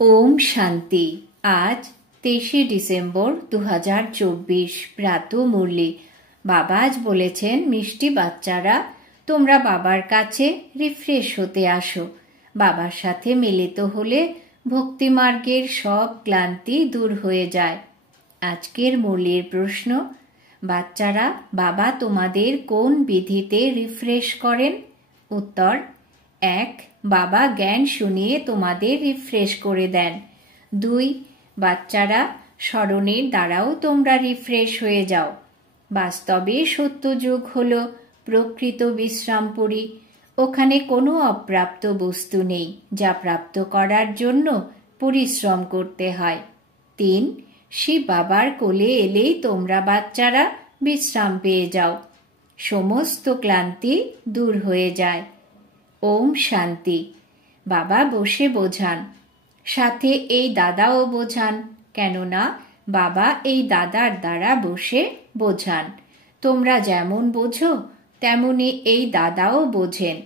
ओम शांति। आज 23 ডিসেম্বর 2024 প্রাতঃ মুরলি। বাবা আজ বলেছেন, মিষ্টি বাচ্চারা, তোমরা বাবার কাছে রিফ্রেশ হতে আসো। বাবার সাথে মিলিত হলে ভক্তি মার্গের সব ক্লান্তি দূর হয়ে যায়। আজকের মুরলির প্রশ্ন, বাচ্চারা, বাবা তোমাদের কোন বিধিতে রিফ্রেশ করেন? উত্তর, 1. বাবা জ্ঞান শুনিয়ে তোমাদের রিফ্রেশ করে দেন। 2. বাচ্চারা, স্মরণের দ্বারাও তোমরা রিফ্রেশ হয়ে যাও। বাস্তবে সত্যযুগ হল প্রকৃত বিশ্রামপুরী। ওখানে কোনো অপ্রাপ্ত বস্তু নেই যা প্রাপ্ত করার জন্য পরিশ্রম করতে হয়। 3. শিব বাবার কোলে এলেই তোমরা বাচ্চারা বিশ্রাম পেয়ে যাও। সমস্ত ক্লান্তি দূর হয়ে যায়। ওম শান্তি। বাবা বসে বোঝান, সাথে এই দাদাও বোঝান, কেননা বাবা এই দাদার দ্বারা বসে বোঝান। তোমরা যেমন বোঝো তেমনি এই দাদাও বোঝেন।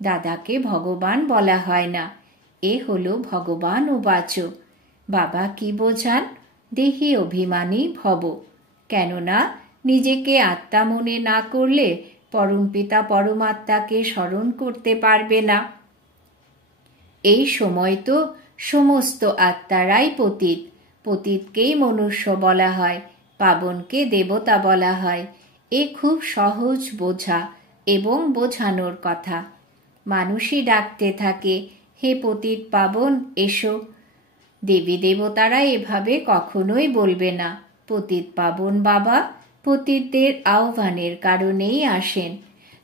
দাদাকে ভগবান বলা হয় না, এ হলো ভগবান উবাচ। বাবা কি বোঝান? দেহি অভিমানী ভব, কেননা নিজেকে আত্মা মনে না করলে পরমপিতা পরমাত্মাকে স্মরণ করতে পারবে না। এই সময় তো সমস্ত আত্মারাই পতিত। পতিতকেই মনুষ্য বলা হয়, পাবনকে দেবতা বলা হয়। এ খুব সহজ বোঝা এবং বোঝানোর কথা। মানুষই ডাকতে থাকে, হে পতিত পাবন এসো। দেবী দেবতারা এভাবে কখনোই বলবে না। পতিত পাবন বাবা পতিতদের আহ্বানের কারণেই আসেন।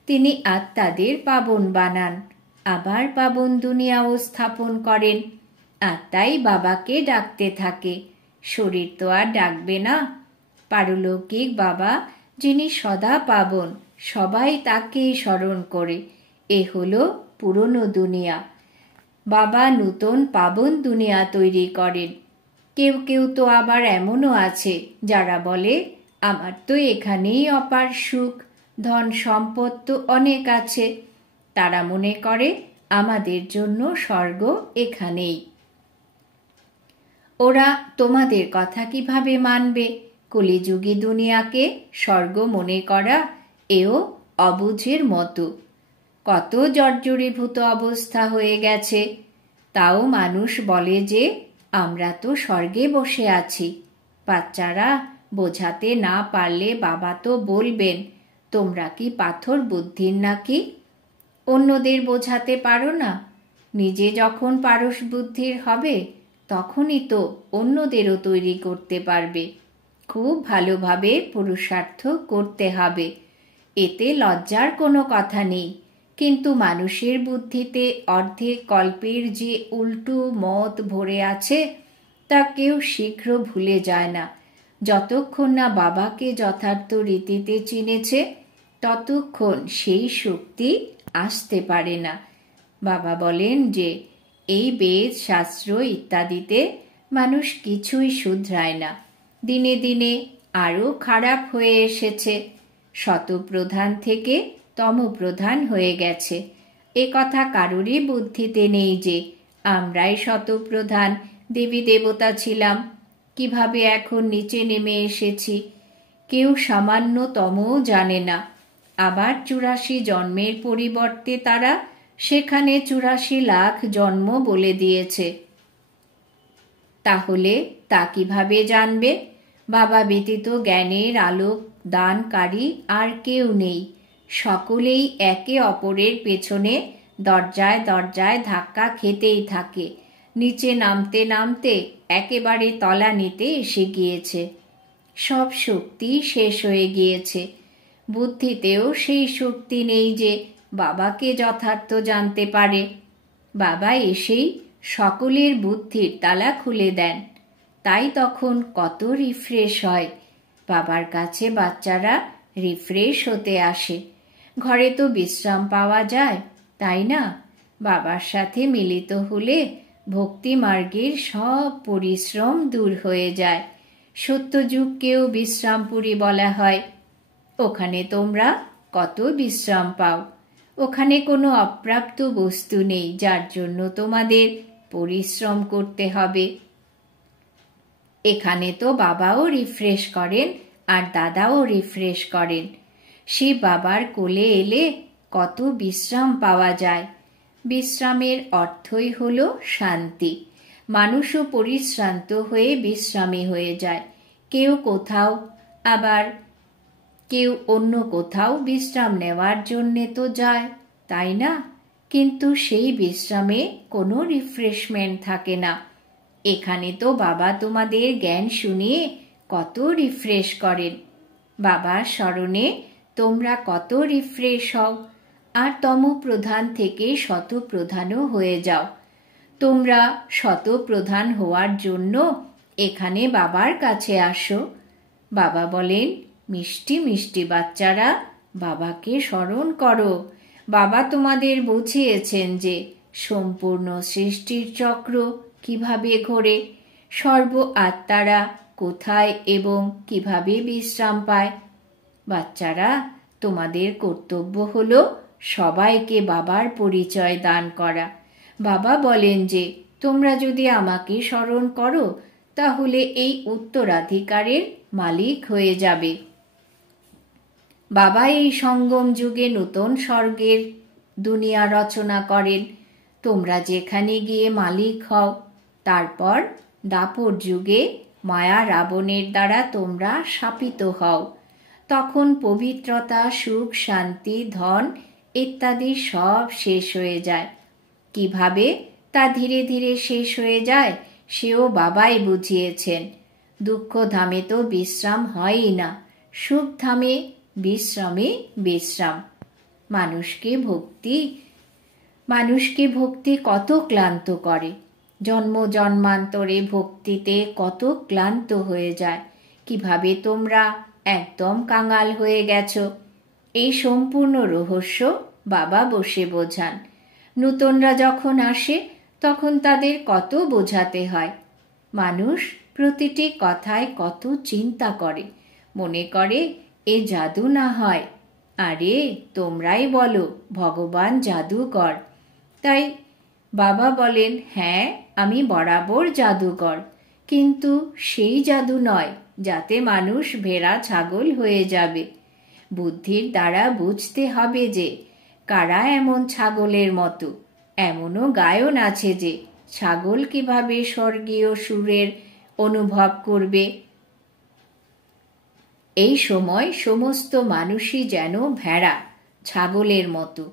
তিনি আত্মাদের পাবন বানান, আবার পাবন দুনিয়াও স্থাপন করেন। আত্মাই বাবাকে ডাকতে থাকে, শরীর তো আর ডাকবে না। পারলৌকিক বাবা, যিনি সদা পাবন, সবাই তাকেই স্মরণ করে। এ হলো পুরনো দুনিয়া। বাবা নূতন পাবন দুনিয়া তৈরি করেন। কেউ কেউ তো আবার এমনও আছে যারা বলে, আমার তো এখানেই অপার সুখ, ধন সম্পদ তো অনেক আছে। তারা মনে করে আমাদের জন্য স্বর্গ এখানেই। ওরা তোমাদের কথা কিভাবে মানবে? কলিযুগী দুনিয়াকে স্বর্গ মনে করা এও অবুঝের মতো। কত জর্জরীভূত অবস্থা হয়ে গেছে, তাও মানুষ বলে যে আমরা তো স্বর্গে বসে আছি। বাচ্চারা, বোঝাতে না পারলে বাবা তো বলবেন, তোমরা কি পাথর বুদ্ধির নাকি? অন্যদের বোঝাতে পারো না? নিজে যখন পারস বুদ্ধির হবে তখনই তো অন্যদেরও তৈরি করতে পারবে। খুব ভালোভাবে পুরুষার্থ করতে হবে, এতে লজ্জার কোনো কথা নেই। কিন্তু মানুষের বুদ্ধিতে অর্ধেক কল্পের যে উল্টো মত ভরে আছে তা কেউ শীঘ্র ভুলে যায় না। যতক্ষণ না বাবাকে যথার্থ রীতিতে চিনেছে ততক্ষণ সেই শক্তি আসতে পারে না। বাবা বলেন যে এই বেদ শাস্ত্র ইত্যাদিতে মানুষ কিছুই শুধরায় না, দিনে দিনে আরো খারাপ হয়ে এসেছে। শতপ্রধান থেকে তমপ্রধান হয়ে গেছে। এ কথা কারোরই বুদ্ধিতে নেই যে আমরাই শতপ্রধান দেবী দেবতা ছিলাম, কিভাবে এখন নিচে নেমে এসেছি। কেউ সামান্যতমও জানে না। আবার 84 জন্মের পরিবর্তে তারা সেখানে 84 লাখ জন্ম বলে দিয়েছে। তাহলে তা কিভাবে জানবে? বাবা ব্যতীত জ্ঞানের আলোক দানকারী আর কেউ নেই। সকলেই একে অপরের পেছনে দরজায় দরজায় ধাক্কা খেতেই থাকে। নিচে নামতে নামতে একেবারে তলানিতে এসে গিয়েছে। সব শক্তি শেষ হয়ে গিয়েছে। বুদ্ধিতেও সেই শক্তি নেই যে বাবাকে যথার্থ জানতে পারে। বাবা এসেই সকলের বুদ্ধির তালা খুলে দেন। তাই তখন কত রিফ্রেশ হয়। বাবার কাছে বাচ্চারা রিফ্রেশ হতে আসে। ঘরে তো বিশ্রাম পাওয়া যায়, তাই না? বাবার সাথে মিলিত হলে ভক্তি মার্গের সব পরিশ্রম দূর হয়ে যায়। সত্যযুগকেও বিশ্রামপুরী বলা হয়। ওখানে তোমরা কত বিশ্রাম পাও। ওখানে কোনো অপ্রাপ্ত বস্তু নেই যার জন্য তোমাদের পরিশ্রম করতে হবে। এখানে তো বাবাও রিফ্রেশ করেন আর দাদাও রিফ্রেশ করেন। শিব বাবার কোলে এলে কত বিশ্রাম পাওয়া যায়। বিশ্রামের অর্থই হলো শান্তি। মানুষও পরিশ্রান্ত হয়ে বিশ্রামী হয়ে যায়। কেউ কোথাও, আবার কেউ অন্য কোথাও বিশ্রাম নেওয়ার জন্যে তো যায়, তাই না? কিন্তু সেই বিশ্রামে কোনো রিফ্রেশমেন্ট থাকে না। এখানে তো বাবা তোমাদের জ্ঞান শুনিয়ে কত রিফ্রেশ করেন। বাবার স্মরণে তোমরা কত রিফ্রেশ হও আর তমপ্রধান থেকে শতপ্রধানও হয়ে যাও। তোমরা শতপ্রধান হওয়ার জন্য এখানে বাবার কাছে আসো। বাবা বলেন, মিষ্টি মিষ্টি বাচ্চারা, বাবাকে স্মরণ করো। বাবা তোমাদের বুঝিয়েছেন যে সম্পূর্ণ সৃষ্টির চক্র কিভাবে ঘোরে, সর্ব আত্মারা কোথায় এবং কিভাবে বিশ্রাম পায়। বাচ্চারা, তোমাদের কর্তব্য হলো সবাইকে বাবার পরিচয় দান করা। বাবা বলেন যে তোমরা যদি আমাকে স্মরণ করো তাহলে এই উত্তরাধিকারের মালিক হয়ে যাবে। বাবা এই সঙ্গম যুগে নতুন স্বর্গের দুনিয়া রচনা করেন। তোমরা যেখানে গিয়ে মালিক হও। তারপর দাপর যুগে মায়া রাবণের দ্বারা তোমরা শাপিত হও। তখন পবিত্রতা, সুখ, শান্তি, ধন ইত্যাদি সব শেষ হয়ে যায়। কিভাবে তা ধীরে ধীরে শেষ হয়ে যায় সেও বাবাই বুঝিয়েছেন। দুঃখ ধামে তো বিশ্রাম হয়ই না, সুখ ধামে বিশ্রামে বিশ্রাম। মানুষকে ভক্তি কত ক্লান্ত করে। জন্ম জন্মান্তরে ভক্তিতে কত ক্লান্ত হয়ে যায়। কিভাবে তোমরা একদম কাঙাল হয়ে গেছো, এই সম্পূর্ণ রহস্য বাবা বসে বোঝান। নূতনরা যখন আসে তখন তাদের কত বোঝাতে হয়। মানুষ প্রতিটি কথায় কত চিন্তা করে, মনে করে এ জাদু না হয়। আরে তোমরাই বলো ভগবান জাদুকর। তাই বাবা বলেন, হ্যাঁ আমি বরাবর জাদুকর, কিন্তু সেই জাদু নয় যাতে মানুষ ভেড়া ছাগল হয়ে যাবে। বুদ্ধির দ্বারা বুঝতে হবে যে কারা এমন ছাগলের মতো। এমনও গায়ন আছে যে ছাগল কিভাবে স্বর্গীয় সুরের অনুভব করবে। এই সময় সমস্ত মানুষই যেন ভেড়া ছাগলের মতো।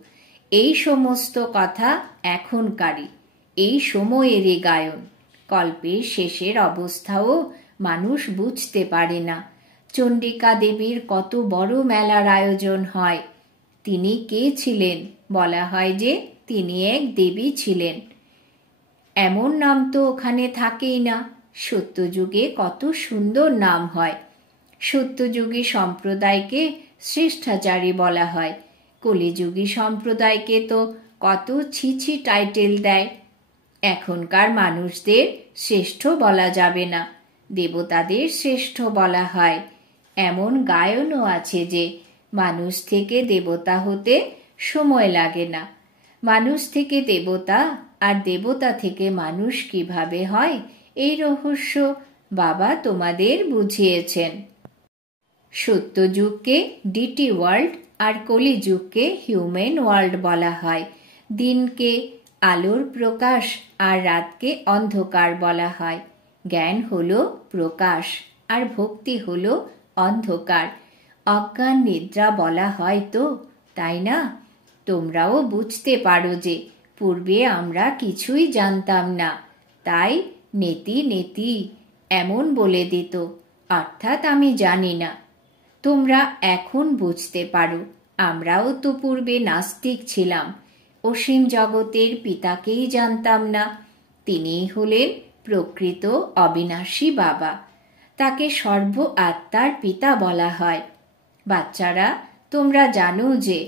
এই সমস্ত কথা এখনকারই, এই সময়েরই গায়ন। কল্পের শেষের অবস্থাও মানুষ বুঝতে পারে না। চণ্ডিকা দেবীর কত বড় মেলার আয়োজন হয়। তিনি কে ছিলেন? বলা হয় যে তিনি এক দেবী ছিলেন। এমন নাম তো ওখানে থাকেই না। সত্যযুগে কত সুন্দর নাম হয়। সত্যযুগী সম্প্রদায়কে শ্রেষ্ঠাচারী বলা হয়। কলিযুগী সম্প্রদায়কে তো কত ছিছি টাইটেল দেয়। এখনকার মানুষদের শ্রেষ্ঠ বলা যাবে না, দেবতাদের শ্রেষ্ঠ বলা হয়। এমন গায়নও আছে যে মানুষ থেকে দেবতা হতে সময় লাগে না। মানুষ থেকে দেবতা আর দেবতা থেকে মানুষ কিভাবে হয়, এই রহস্য বাবা তোমাদের বুঝিয়েছেন। সত্যযুগকে ডিটি ওয়ার্ল্ড আর কলিযুগকে হিউম্যান ওয়ার্ল্ড বলা হয়। দিনকে আলোর প্রকাশ আর রাতকে অন্ধকার বলা হয়। জ্ঞান হলো প্রকাশ আর ভক্তি হলো অন্ধকার। অজ্ঞান নিদ্রা বলা হয় তো, তাই না? তোমরাও বুঝতে পারো যে পূর্বে আমরা কিছুই জানতাম না, তাই নেতি নেতি এমন বলে দিত, অর্থাৎ আমি জানি না। তোমরা এখন বুঝতে পারো আমরাও তো পূর্বে নাস্তিক ছিলাম। অসীম জগতের পিতাকেই জানতাম না। তিনিই হলেন প্রকৃত অবিনাশী বাবা। তাকে সর্ব আত্মার পিতা বলা হয়। বাচ্চারা, তোমরা জানো যে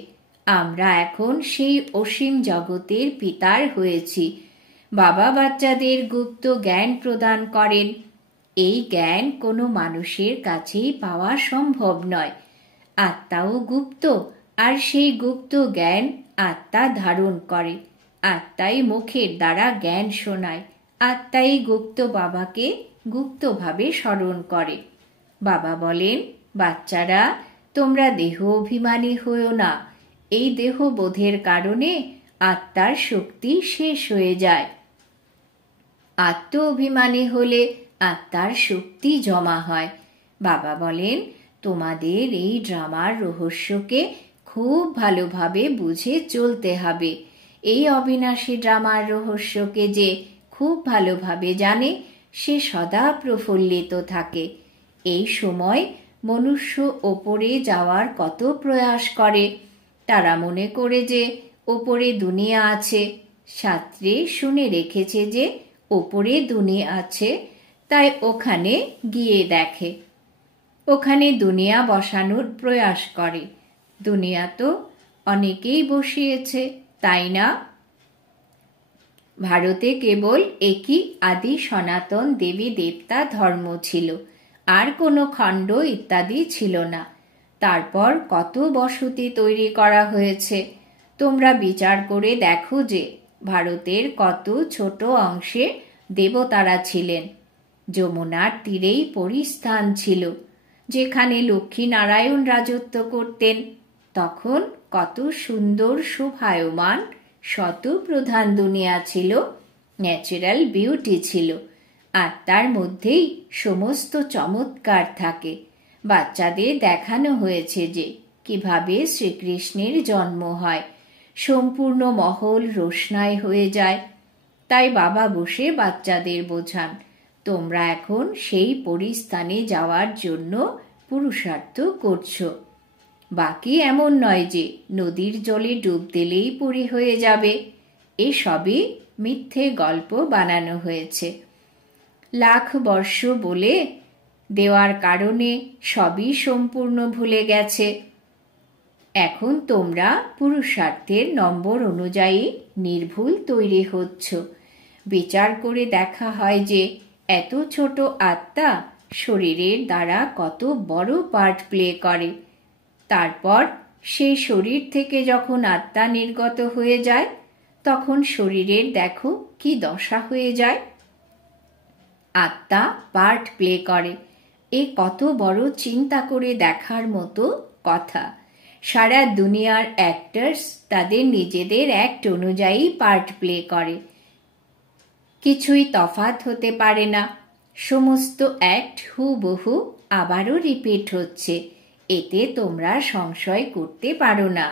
আমরা এখন সেই অসীম জগতের পিতার হয়েছি। বাবা বাচ্চাদের গুপ্ত জ্ঞান প্রদান করেন। এই জ্ঞান কোনো মানুষের কাছেই পাওয়া সম্ভব নয়। আত্মাও গুপ্ত, আর সেই গুপ্ত জ্ঞান আত্মা ধারণ করে। আত্মাই মুখের দ্বারা জ্ঞান শোনায়, আত্মাই গুপ্ত বাবাকে গুপ্তভাবে স্মরণ করে। বাবা বলেন, বাচ্চারা, তোমরা দেহ অভিমানী হয়েও না। এই দেহবোধের কারণে আত্মার শক্তি শেষ হয়ে যায়। আত্ম অভিমানী হলে আত্মার শক্তি জমা হয়। বাবা বলেন, তোমাদের এই ড্রামার রহস্যকে খুব ভালোভাবে বুঝে চলতে হবে। এই অবিনাশী ড্রামার রহস্যকে যে খুব ভালোভাবে জানে, সে সদা প্রফুল্লিত থাকে। এই সময় মনুষ্য ওপরে যাওয়ার কত প্রয়াস করে। তারা মনে করে যে ওপরে দুনিয়া আছে। শাস্ত্রে শুনে রেখেছে যে ওপরে দুনিয়া আছে, তাই ওখানে গিয়ে দেখে। ওখানে দুনিয়া বসানোর প্রয়াস করে। দুনিয়া তো অনেকেই বসিয়েছে, তাই না? ভারতে কেবল একই আদি সনাতন দেবী দেবতা ধর্ম ছিল, আর কোনো খণ্ড ইত্যাদি ছিল না। তারপর কত বসতি তৈরি করা হয়েছে। তোমরা বিচার করে দেখো যে ভারতের কত ছোট অংশে দেবতারা ছিলেন। যমুনার তীরেই পরিস্থান ছিল, যেখানে লক্ষ্মী নারায়ণ রাজত্ব করতেন। তখন কত সুন্দর শোভায়মান শত প্রধান দুনিয়া ছিল, ন্যাচারাল বিউটি ছিল, আর তার মধ্যেই সমস্ত চমৎকার থাকে। বাচ্চাদের দেখানো হয়েছে যে কিভাবে শ্রীকৃষ্ণের জন্ম হয়। সম্পূর্ণ মহল রোশনাই হয়ে যায়। তাই বাবা বসে বাচ্চাদের বোঝান, তোমরা এখন সেই পরিস্থানে যাওয়ার জন্য পুরুষার্থ করছো। বাকি এমন নয় যে নদীর জলে ডুব দিলেই পরি হয়ে যাবে। এসবই মিথ্যে গল্প বানানো হয়েছে। লাখ বর্ষ বলে দেওয়ার কারণে সবই সম্পূর্ণ ভুলে গেছে। এখন তোমরা পুরুষার্থের নম্বর অনুযায়ী নির্ভুল তৈরি হচ্ছ। বিচার করে দেখা হয় যে এত ছোট আত্মা শরীরের দ্বারা কত বড় পার্ট প্লে করে। তারপর সেই শরীর থেকে যখন আত্মা নির্গত হয়ে যায়, তখন শরীরের দেখো কি দশা হয়ে যায়। আত্মা পার্ট প্লে করে, এ কত বড় চিন্তা করে দেখার মতো কথা। সারা দুনিয়ার অ্যাক্টার্স তাদের নিজেদের অ্যাক্ট অনুযায়ী পার্ট প্লে করে। কিছুই তফাৎ হতে পারে না। সমস্ত অ্যাক্ট হুবহু আবারও রিপিট হচ্ছে। এতে তোমরা সংশয় করতে পারো না।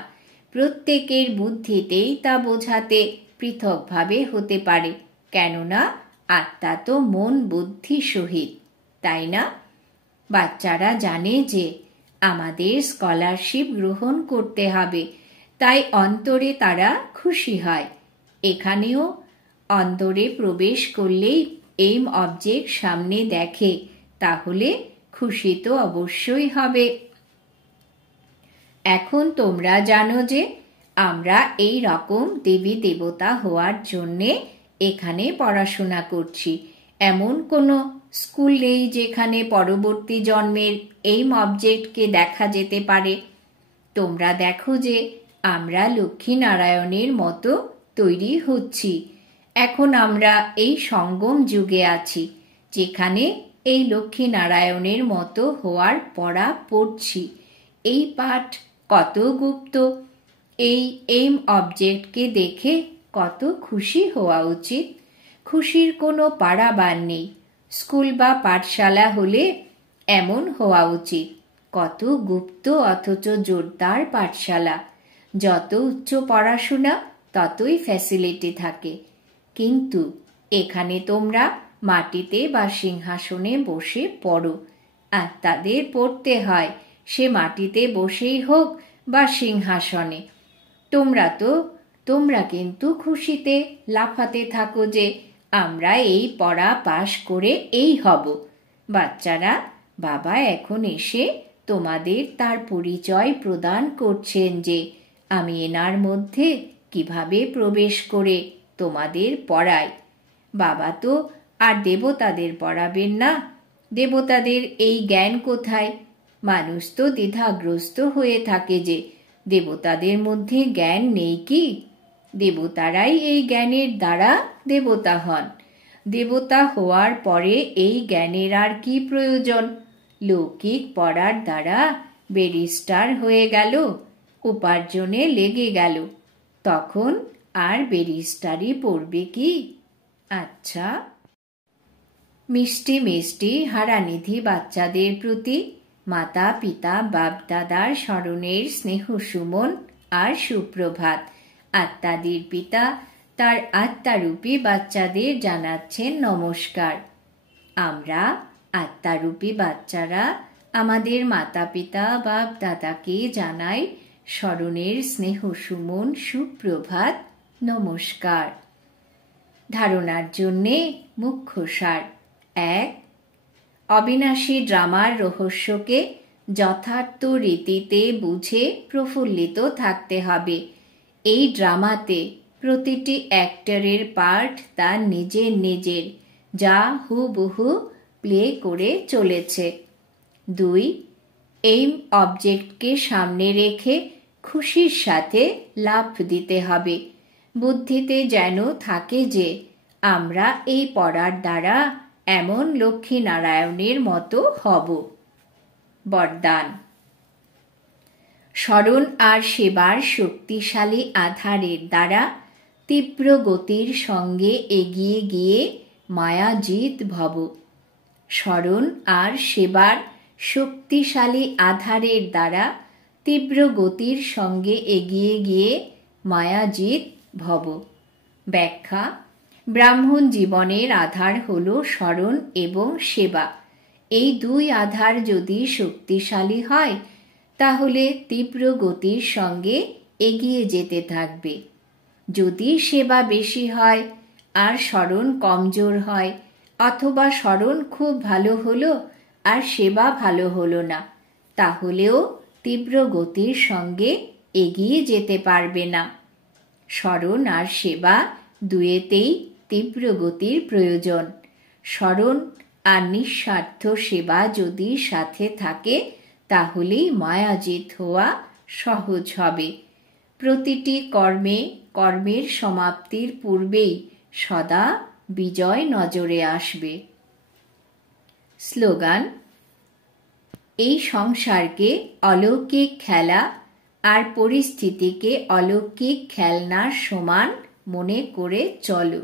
প্রত্যেকের বুদ্ধিতেই তা বোঝাতে পৃথকভাবে হতে পারে, কেননা আত্মা তো মন বুদ্ধি সহিত, তাই না? বাচ্চারা জানে যে আমাদের স্কলারশিপ গ্রহণ করতে হবে, তাই অন্তরে তারা খুশি হয়। এখানেও অন্তরে প্রবেশ করলেই এইম অবজেক্ট সামনে দেখে, তাহলে খুশি তো অবশ্যই হবে। এখন তোমরা জানো যে আমরা এই রকম দেবী দেবতা হওয়ার জন্যে এখানে পড়াশোনা করছি। এমন কোনো স্কুল নেই যেখানে পরবর্তী জন্মের এইম অবজেক্টকে দেখা যেতে পারে। তোমরা দেখো যে আমরা লক্ষ্মী নারায়ণের মতো তৈরি হচ্ছি। এখন আমরা এই সঙ্গম যুগে আছি, যেখানে এই লক্ষ্মী নারায়ণের মতো হওয়ার পড়া পড়ছি। এই পাঠ কত গুপ্ত। এই এইম অবজেক্টকে দেখে কত খুশি হওয়া উচিত। খুশির কোনো পারাবার নেই। স্কুল বা পাঠশালা হলে এমন হওয়া উচিত। কত গুপ্ত অথচ জোরদার পাঠশালা। যত উচ্চ পড়াশোনা ততই ফ্যাসিলিটি থাকে। কিন্তু এখানে তোমরা মাটিতে বা সিংহাসনে বসে পড়ো, আর তাদের পড়তে হয় সে মাটিতে বসেই হোক বা সিংহাসনে। তোমরা কিন্তু খুশিতে লাফাতে থাকো যে আমরা এই পড়া পাশ করে এই হব। বাচ্চারা, বাবা এখন এসে তোমাদের তার পরিচয় প্রদান করছেন যে আমি এনার মধ্যে কিভাবে প্রবেশ করে তোমাদের পড়াই। বাবা তো আর দেবতাদের পড়াবেন না। দেবতাদের এই জ্ঞান কোথায়? মানুষ তো দ্বিধাগ্রস্ত হয়ে থাকে যে দেবতাদের মধ্যে জ্ঞান নেই কি? দেবতারাই এই জ্ঞানের দ্বারা দেবতা হন। দেবতা হওয়ার পরে এই জ্ঞানের আর কি প্রয়োজন? লৌকিক পড়ার দ্বারা ব্যারিস্টার হয়ে গেল, উপার্জনে লেগে গেল, তখন আর ব্যারিস্টারি পড়বে কি? আচ্ছা, মিষ্টি মিষ্টি হারানিধি বাচ্চাদের প্রতি মাতা পিতা বাপ-দাদার স্মরণের স্নেহ সুমন আর সুপ্রভাত। আত্মাদের পিতা তার আত্মারূপী বাচ্চাদের জানাচ্ছেন নমস্কার। আমরা আত্মারূপী বাচ্চারা আমাদের মাতা পিতা বাপ দাদাকে জানাই স্মরণের স্নেহ সুমন সুপ্রভাত, নমস্কার। ধারণার জন্যে মুখ্য সার: 1. অবিনাশী ড্রামার রহস্যকে যথার্থ রীতিতে বুঝে প্রফুল্লিত থাকতে হবে। এই ড্রামাতে প্রতিটি অ্যাক্টরের পার্ট তার নিজের নিজের, যা হুবহু প্লে করে চলেছে। 2. এইম অবজেক্টকে সামনে রেখে খুশির সাথে লাফ দিতে হবে। বুদ্ধিতে যেন থাকে যে আমরা এই পড়ার দ্বারা এমন লক্ষ্মীনারায়ণের মতো হব। বরদান: স্মরণ আর সেবার শক্তিশালী আধারের দ্বারা তীব্র গতির সঙ্গে এগিয়ে গিয়ে মায়াজিত ভব। স্মরণ আর সেবার শক্তিশালী আধারের দ্বারা তীব্র গতির সঙ্গে এগিয়ে গিয়ে মায়াজিত ভব। ব্যাখ্যা: ব্রাহ্মণ জীবনের আধার হল স্মরণ এবং সেবা। এই দুই আধার যদি শক্তিশালী হয় তাহলে তীব্র গতির সঙ্গে এগিয়ে যেতে থাকবে। যদি সেবা বেশি হয় আর স্মরণ কমজোর হয়, অথবা স্মরণ খুব ভালো হলো আর সেবা ভালো হলো না, তাহলেও তীব্র গতির সঙ্গে এগিয়ে যেতে পারবে না। স্মরণ আর সেবা দুয়েতেই তীব্র গতির প্রয়োজন। স্মরণ আর নিঃস্বার্থ সেবা যদি সাথে থাকে তাহলেই মায়াজিত হওয়া সহজ হবে। প্রতিটি কর্মে কর্মের সমাপ্তির পূর্বেই সদা বিজয় নজরে আসবে। স্লোগান: এই সংসারকে অলৌকিক খেলা আর পরিস্থিতিকে অলৌকিক খেলনার সমান মনে করে চলো।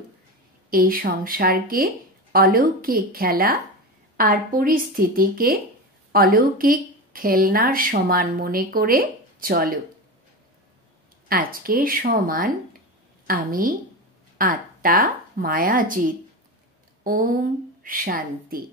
এই সংসারকে অলৌকিক খেলা আর পরিস্থিতিকে অলৌকিক খেলনার সমান মনে করে চলো। আজকে সমান আমি আত্মা মায়াজিত। ওম শান্তি।